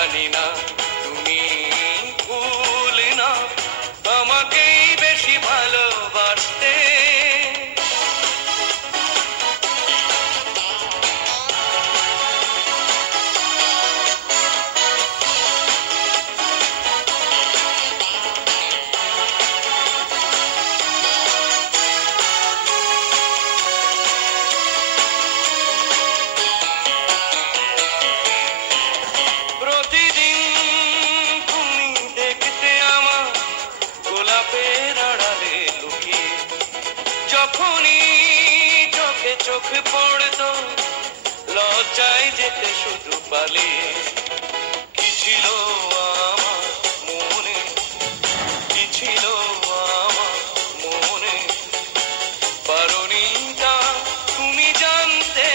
জানি না তুমি ভুলে না আমাকেই বেশি ভালোবাসতে। যখনই চোখে চোখ পড়তো লজ্জায় যেতে শুধু পালিয়ে। কি ছিল আমার মনে, কি ছিল আমার মনে, পারোনি তা তুমি জানতে।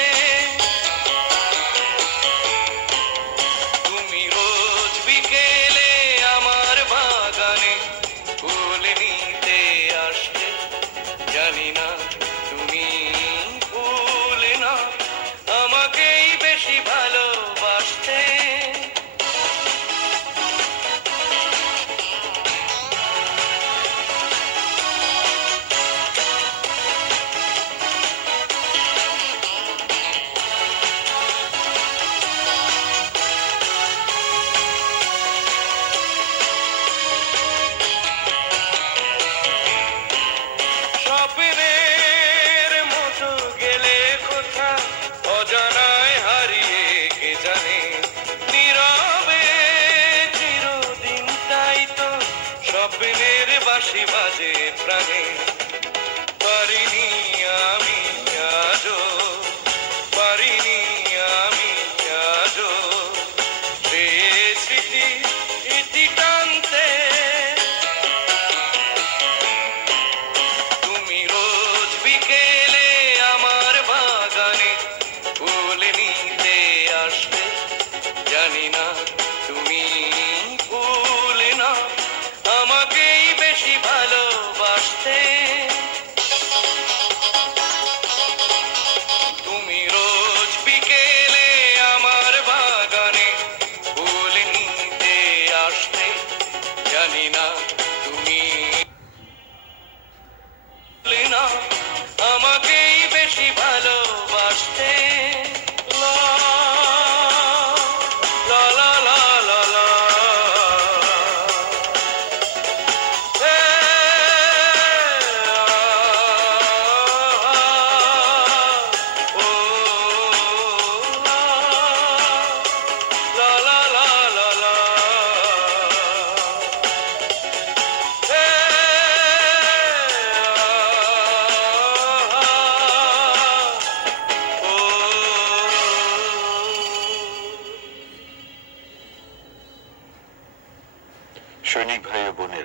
তুমি রোজ বিকেলে আমার বাগানে ফুল নিতে আসতে। জানি না তুমি ভুলে না আমাকেই বেশি ভালোবাসতে। স্বপ্নের মতো গেলে কোথা অজানায় হারিয়ে কে জানে। নীরবে চিরদিন তাই তো স্বপ্নের বাঁশি বাজে প্রাণে। পারিনি আমি আজও, পারিনি আমি আজও সেই স্মৃতি ইতি টানতে। তুমি রোজ বিকেলে আমার বাগানে ফুল নিতে আসতে। জানি না তুমি ভুলে না আমাকেই বেশি ভালোবাসতে। তুমি রোজ বিকেলে আমার বাগানে ফুল নিতে আসতে। জানি না